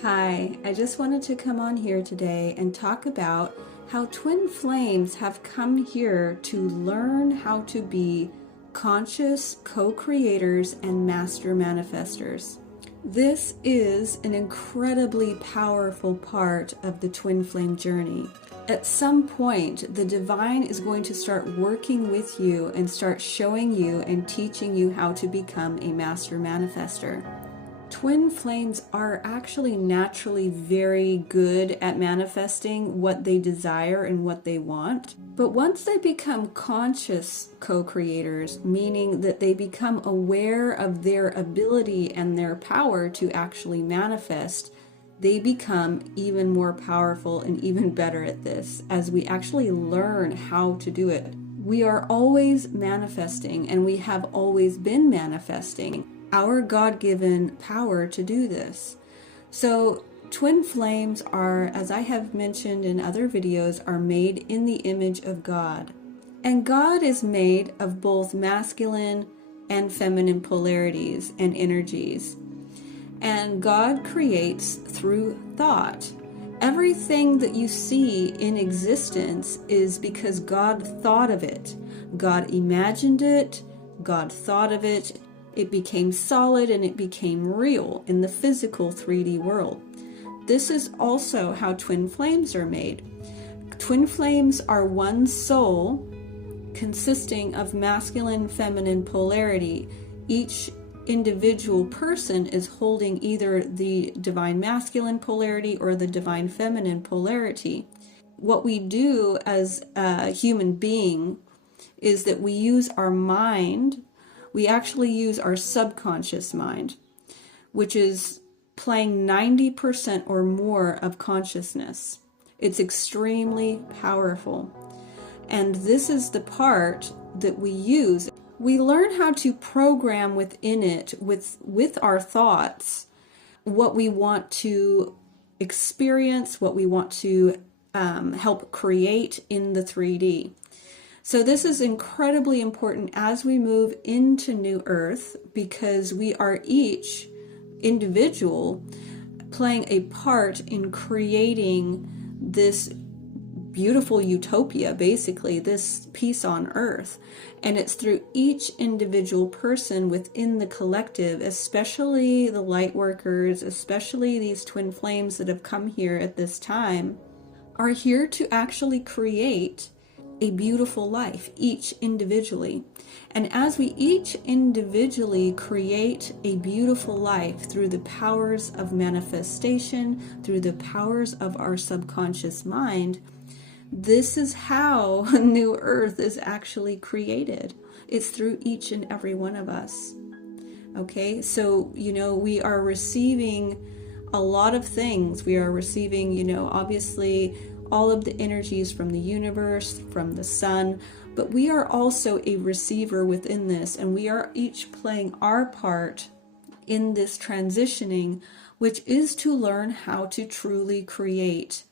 Hi, I just wanted to come on here today and talk about how twin flames have come here to learn how to be conscious co-creators and master manifestors. This is an incredibly powerful part of the twin flame journey. At some point, the divine is going to start working with you and start showing you and teaching you how to become a master manifester. Twin flames are actually naturally very good at manifesting what they desire and what they want. But once they become conscious co-creators, meaning that they become aware of their ability and their power to actually manifest, they become even more powerful and even better at this as we actually learn how to do it. We are always manifesting, and we have always been manifesting our God-given power to do this. So twin flames are, as I have mentioned in other videos, are made in the image of God. And God is made of both masculine and feminine polarities and energies. And God creates through thought. Everything that you see in existence is because God thought of it. God imagined it, God thought of it, it became solid and it became real in the physical 3D world. This is also how twin flames are made. Twin flames are one soul consisting of masculine, feminine polarity. Each individual person is holding either the divine masculine polarity or the divine feminine polarity. What we do as a human being is that we use our mind. We actually use our subconscious mind, which is playing 90% or more of consciousness. It's extremely powerful. And this is the part that we use. We learn how to program within it with our thoughts what we want to experience, what we want to help create in the 3D. So this is incredibly important as we move into New Earth, because we are each individual playing a part in creating this beautiful utopia, basically, this peace on Earth. And it's through each individual person within the collective, especially the light workers, especially these twin flames that have come here at this time, are here to actually create a beautiful life, each individually. And as we each individually create a beautiful life through the powers of manifestation, through the powers of our subconscious mind, this is how New Earth is actually created. It's through each and every one of us. Okay, so, we are receiving a lot of things. We are receiving, obviously, all of the energies from the universe, from the sun, but we are also a receiver within this, and we are each playing our part in this transitioning, which is to learn how to truly create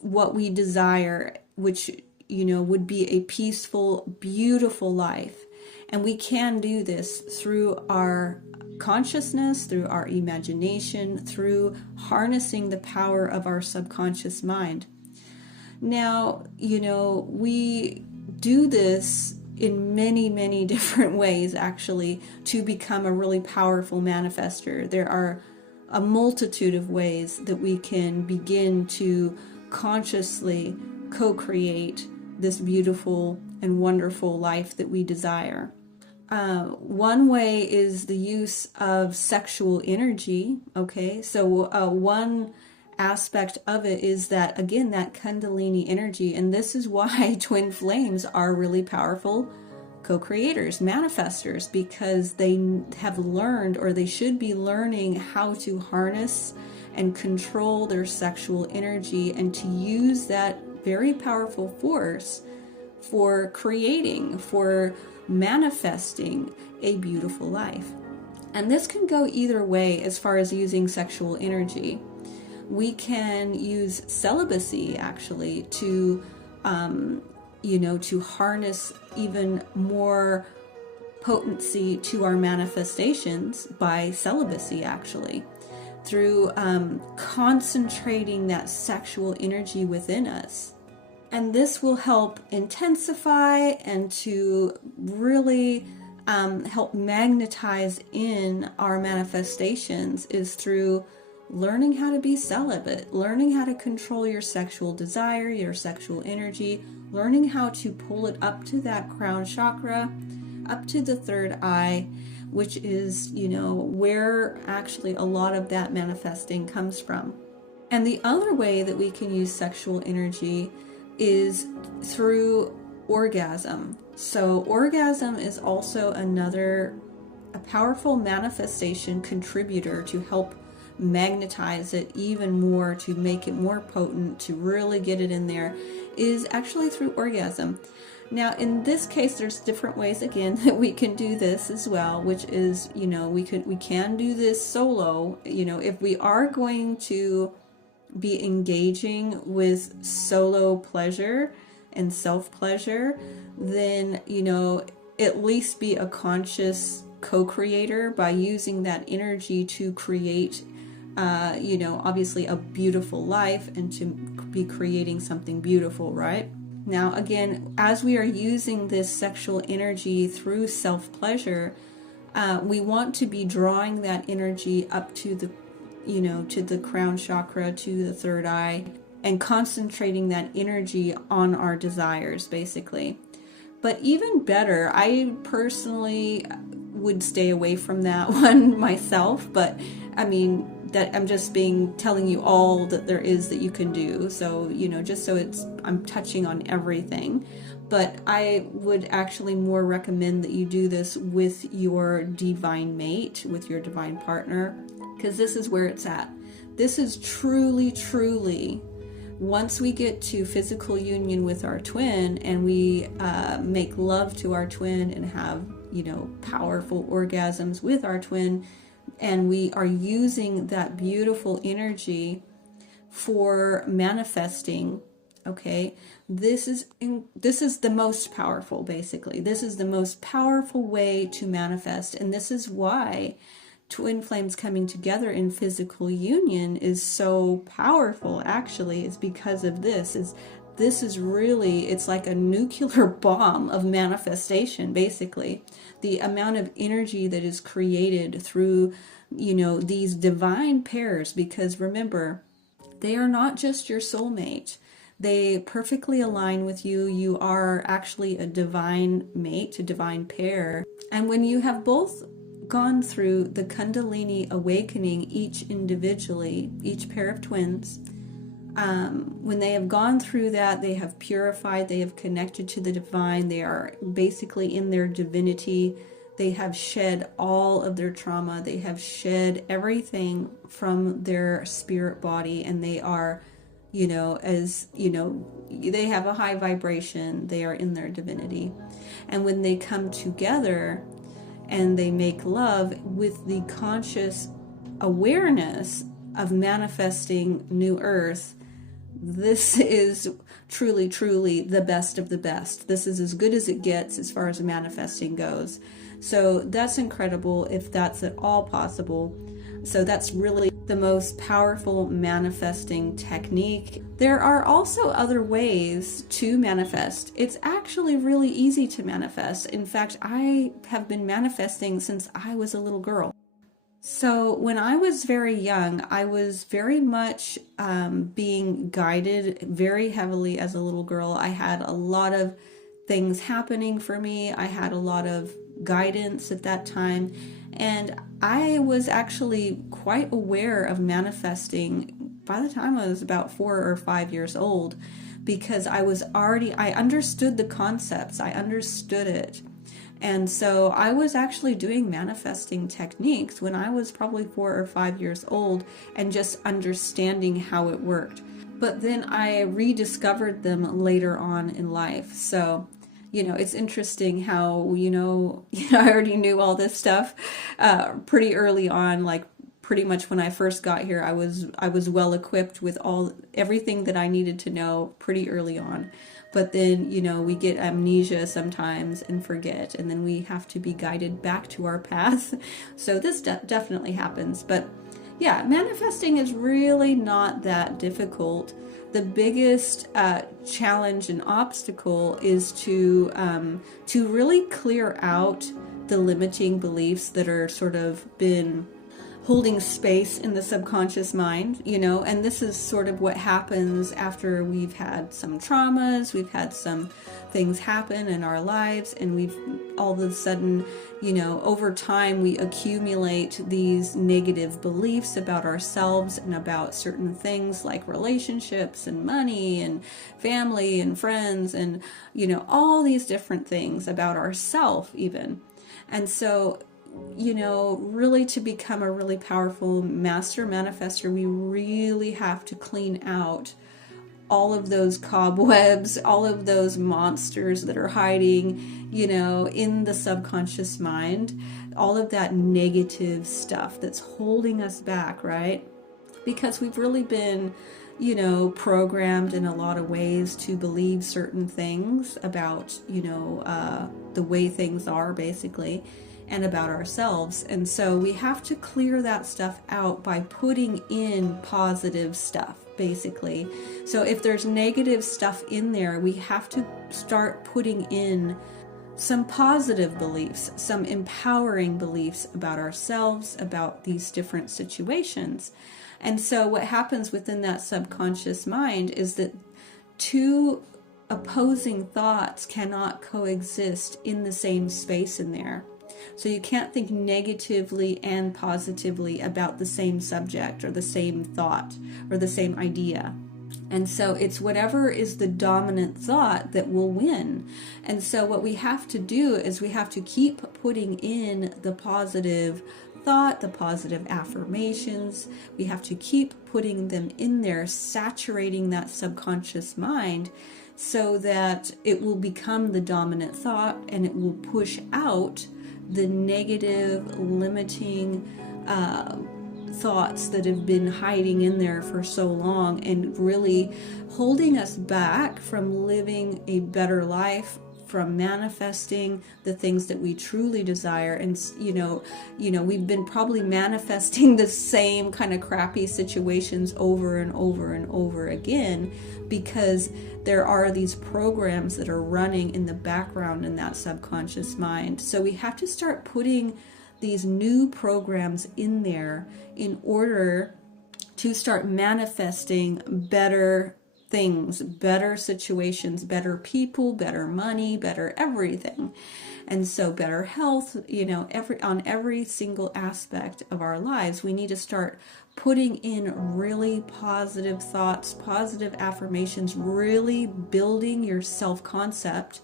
what we desire, which, would be a peaceful, beautiful life. And we can do this through our consciousness, through our imagination, through harnessing the power of our subconscious mind. Now, we do this in many, many different ways, actually, to become a really powerful manifester. There are a multitude of ways that we can begin to consciously co-create this beautiful and wonderful life that we desire. One way is the use of sexual energy. Okay, so one aspect of it is that, again, that Kundalini energy, and this is why twin flames are really powerful co-creators, manifestors, because they have learned, or they should be learning, how to harness and control their sexual energy and to use that very powerful force for creating, for manifesting a beautiful life. And this can go either way as far as using sexual energy. We can use celibacy, actually, to to harness even more potency to our manifestations by celibacy, actually. through concentrating that sexual energy within us. And this will help intensify and to really help magnetize in our manifestations is through learning how to be celibate, learning how to control your sexual desire, your sexual energy, learning how to pull it up to that crown chakra, up to the third eye, which is, where actually a lot of that manifesting comes from. And the other way that we can use sexual energy is through orgasm. So orgasm is also a powerful manifestation contributor to help magnetize it even more, to make it more potent, to really get it in there, is actually through orgasm. Now, in this case, there's different ways, again, that we can do this as well, which is, we can do this solo. If we are going to be engaging with solo pleasure and self-pleasure, then, at least be a conscious co-creator by using that energy to create, obviously a beautiful life and to be creating something beautiful, right? Now, again, as we are using this sexual energy through self-pleasure, we want to be drawing that energy up to the, to the crown chakra, to the third eye, and concentrating that energy on our desires, basically. But even better, I personally would stay away from that one myself, but that I'm just telling you all that there is that you can do. So, just so I'm touching on everything. But I would actually more recommend that you do this with your divine mate, with your divine partner, because this is where it's at. This is truly, truly, once we get to physical union with our twin and we make love to our twin and have, powerful orgasms with our twin, and we are using that beautiful energy for manifesting, okay, this is the most powerful, basically. This is the most powerful way to manifest, and this is why twin flames coming together in physical union is so powerful, actually, is because of this. This is really, it's like a nuclear bomb of manifestation, basically. The amount of energy that is created through, these divine pairs, because remember, they are not just your soulmate. They perfectly align with you. You are actually a divine mate, a divine pair. And when you have both gone through the Kundalini awakening, each individually, each pair of twins, when they have gone through that, they have purified, they have connected to the divine, they are basically in their divinity, they have shed all of their trauma, they have shed everything from their spirit body, and they are, they have a high vibration, they are in their divinity. And when they come together and they make love with the conscious awareness of manifesting New Earth, this is truly, truly the best of the best. This is as good as it gets as far as manifesting goes. So that's incredible if that's at all possible. So that's really the most powerful manifesting technique. There are also other ways to manifest. It's actually really easy to manifest. In fact, I have been manifesting since I was a little girl. So when I was very young, I was very much being guided very heavily as a little girl. I had a lot of things happening for me. I had a lot of guidance at that time. And I was actually quite aware of manifesting by the time I was about 4 or 5 years old, because I understood the concepts. I understood it. And so I was actually doing manifesting techniques when I was probably 4 or 5 years old and just understanding how it worked. But then I rediscovered them later on in life. So, it's interesting how, I already knew all this stuff pretty early on, like pretty much when I first got here, I was well equipped with everything that I needed to know pretty early on. But then, we get amnesia sometimes and forget, and then we have to be guided back to our path. So this definitely happens. But, Yeah, manifesting is really not that difficult. The biggest challenge and obstacle is to really clear out the limiting beliefs that are sort of been holding space in the subconscious mind, and this is sort of what happens after we've had some traumas, we've had some things happen in our lives, and we've all of a sudden, over time we accumulate these negative beliefs about ourselves and about certain things like relationships and money and family and friends and, all these different things about ourself even. And so really to become a really powerful master manifester, we really have to clean out all of those cobwebs, all of those monsters that are hiding, in the subconscious mind, all of that negative stuff that's holding us back, right? Because we've really been, programmed in a lot of ways to believe certain things about, the way things are basically, and about ourselves. And so we have to clear that stuff out by putting in positive stuff, basically. So if there's negative stuff in there, we have to start putting in some positive beliefs, some empowering beliefs about ourselves, about these different situations. And so what happens within that subconscious mind is that two opposing thoughts cannot coexist in the same space in there. So you can't think negatively and positively about the same subject or the same thought or the same idea. And so it's whatever is the dominant thought that will win. And so what we have to do is we have to keep putting in the positive thought, the positive affirmations. We have to keep putting them in there, saturating that subconscious mind so that it will become the dominant thought and it will push out the negative, limiting thoughts that have been hiding in there for so long and really holding us back from living a better life, from manifesting the things that we truly desire. And we've been probably manifesting the same kind of crappy situations over and over and over again because there are these programs that are running in the background in that subconscious mind. So we have to start putting these new programs in there in order to start manifesting better things, better situations, better people, better money, better everything. And so better health, on every single aspect of our lives, we need to start putting in really positive thoughts, positive affirmations, really building your self-concept,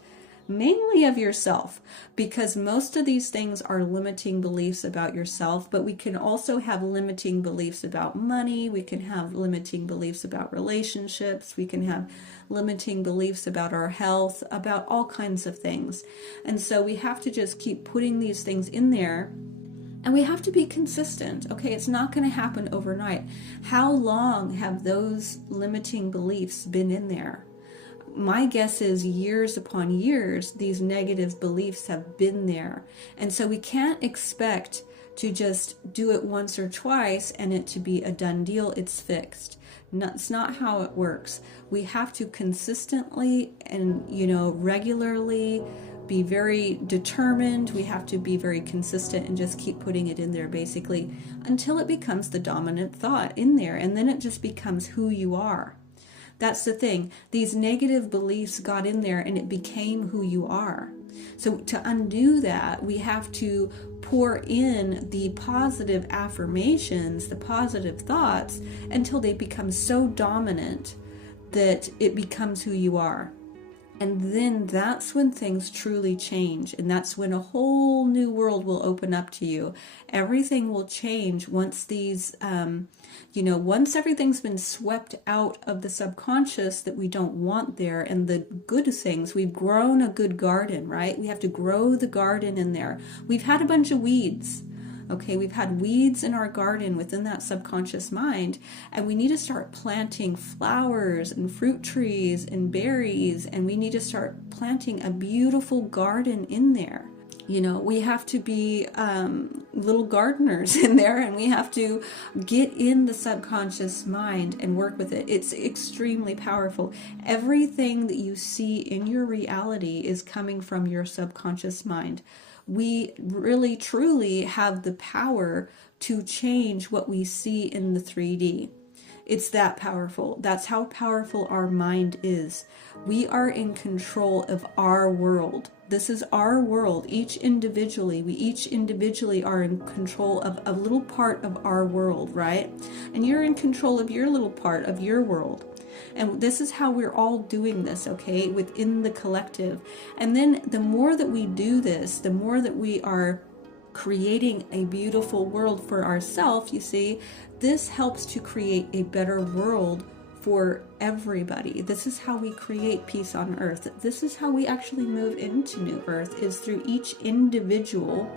mainly of yourself, because most of these things are limiting beliefs about yourself, but we can also have limiting beliefs about money, we can have limiting beliefs about relationships, we can have limiting beliefs about our health, about all kinds of things. And so we have to just keep putting these things in there. And we have to be consistent. Okay, it's not going to happen overnight. How long have those limiting beliefs been in there? My guess is years upon years, these negative beliefs have been there. And so we can't expect to just do it once or twice and it to be a done deal. It's fixed. That's not how it works. We have to consistently and, regularly be very determined. We have to be very consistent and just keep putting it in there basically until it becomes the dominant thought in there. And then it just becomes who you are. That's the thing. These negative beliefs got in there and it became who you are. So to undo that, we have to pour in the positive affirmations, the positive thoughts, until they become so dominant that it becomes who you are. And then that's when things truly change. And that's when a whole new world will open up to you. Everything will change once these, once everything's been swept out of the subconscious that we don't want there, and the good things, we've grown a good garden, right? We have to grow the garden in there. We've had a bunch of weeds. Okay, we've had weeds in our garden within that subconscious mind, and we need to start planting flowers and fruit trees and berries, and we need to start planting a beautiful garden in there. We have to be little gardeners in there, and we have to get in the subconscious mind and work with it. It's extremely powerful. Everything that you see in your reality is coming from your subconscious mind. We really, truly have the power to change what we see in the 3D. It's that powerful. That's how powerful our mind is. We are in control of our world. This is our world. We each individually are in control of a little part of our world, right? And you're in control of your little part of your world. And this is how we're all doing this, okay, within the collective. And then the more that we do this, the more that we are creating a beautiful world for ourselves, you see, this helps to create a better world for everybody. This is how we create peace on earth. This is how we actually move into New Earth, is through each individual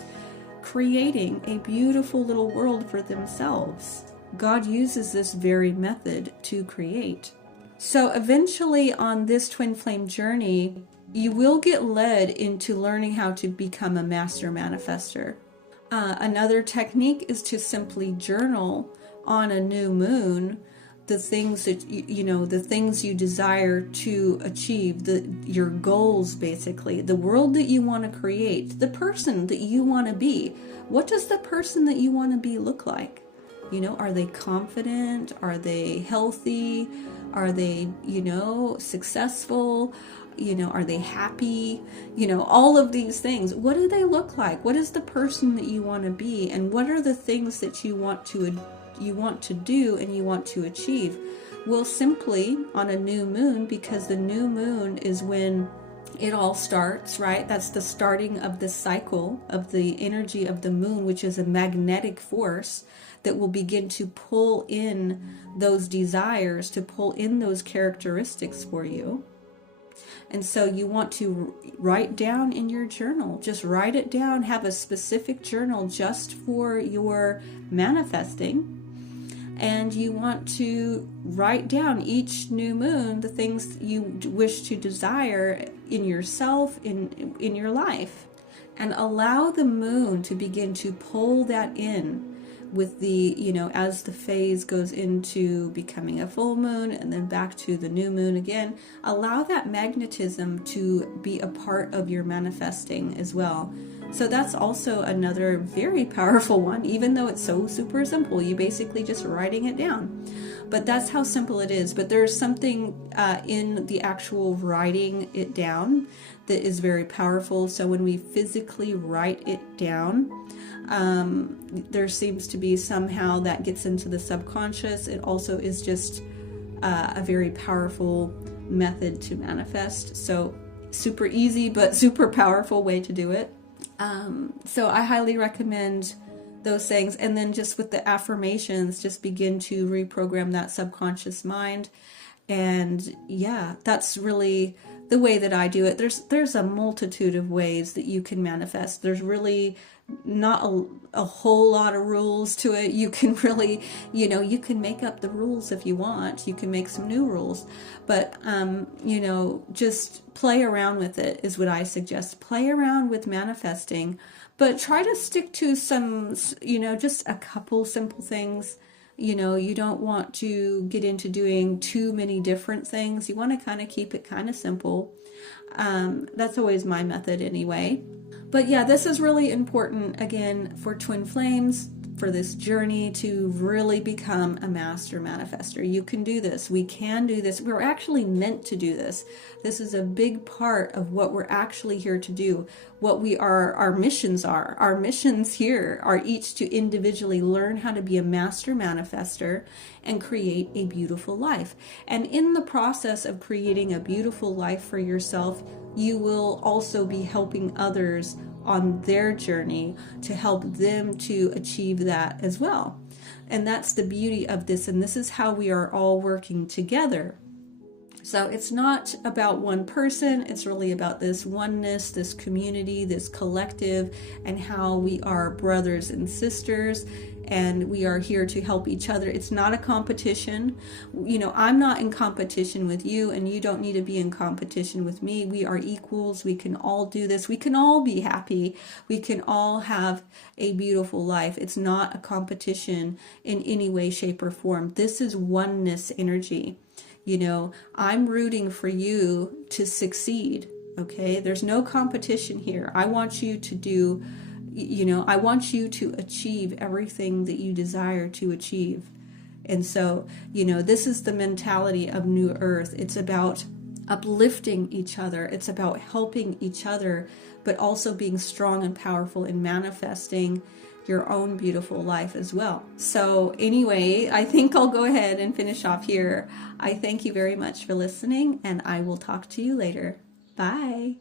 creating a beautiful little world for themselves. God uses this very method to create. So eventually on this twin flame journey, you will get led into learning how to become a master manifester. Another technique is to simply journal on a new moon the things that the things you desire to achieve, your goals, basically, the world that you want to create, the person that you want to be. What does the person that you want to be look like? Are they confident? Are they healthy? Are they, successful? Are they happy? All of these things. What do they look like? What is the person that you want to be? And what are the things that you want to do and you want to achieve? Well, simply on a new moon, because the new moon is when it all starts, right? That's the starting of the cycle of the energy of the moon, which is a magnetic force that will begin to pull in those desires, to pull in those characteristics for you. And so you want to write down in your journal, just write it down, have a specific journal just for your manifesting. And you want to write down each new moon the things you wish to desire in yourself, in your life. And allow the moon to begin to pull that in with the, as the phase goes into becoming a full moon and then back to the new moon again. Allow that magnetism to be a part of your manifesting as well. So that's also another very powerful one, even though it's so super simple. You basically just writing it down. But that's how simple it is. But there's something in the actual writing it down that is very powerful. So when we physically write it down, there seems to be somehow that gets into the subconscious. It also is just a very powerful method to manifest. So super easy, but super powerful way to do it. So I highly recommend those things. And then just with the affirmations, just begin to reprogram that subconscious mind. And yeah, that's really the way that I do it. There's a multitude of ways that you can manifest. There's really not a whole lot of rules to it. You can really, you can make up the rules if you want. You can make some new rules, but, just play around with it is what I suggest. Play around with manifesting, but try to stick to some, just a couple simple things. You don't want to get into doing too many different things. You want to kind of keep it kind of simple. That's always my method anyway. But yeah, this is really important, again, for twin flames, for this journey to really become a master manifester. You can do this. We can do this. We're actually meant to do this. This is a big part of what we're actually here to do. What our missions are. Our missions here are each to individually learn how to be a master manifester and create a beautiful life. And in the process of creating a beautiful life for yourself, you will also be helping others on their journey to help them to achieve that as well. And that's the beauty of this. And this is how we are all working together. So it's not about one person. It's really about this oneness, this community, this collective, and how we are brothers and sisters. and we are here to help each other. It's not a competition. You know, I'm not in competition with you, and you don't need to be in competition with me. We are equals. We can all do this. We can all be happy. We can all have a beautiful life. It's not a competition in any way, shape, or form. This is oneness energy. You know, I'm rooting for you to succeed. Okay, there's no competition here. I want you to do, you know, I want you to achieve everything that you desire to achieve. And so, you know, this is the mentality of New Earth. It's about uplifting each other. It's about helping each other, but also being strong and powerful in manifesting your own beautiful life as well. So anyway, I think I'll go ahead and finish off here. I thank you very much for listening, and I will talk to you later. Bye.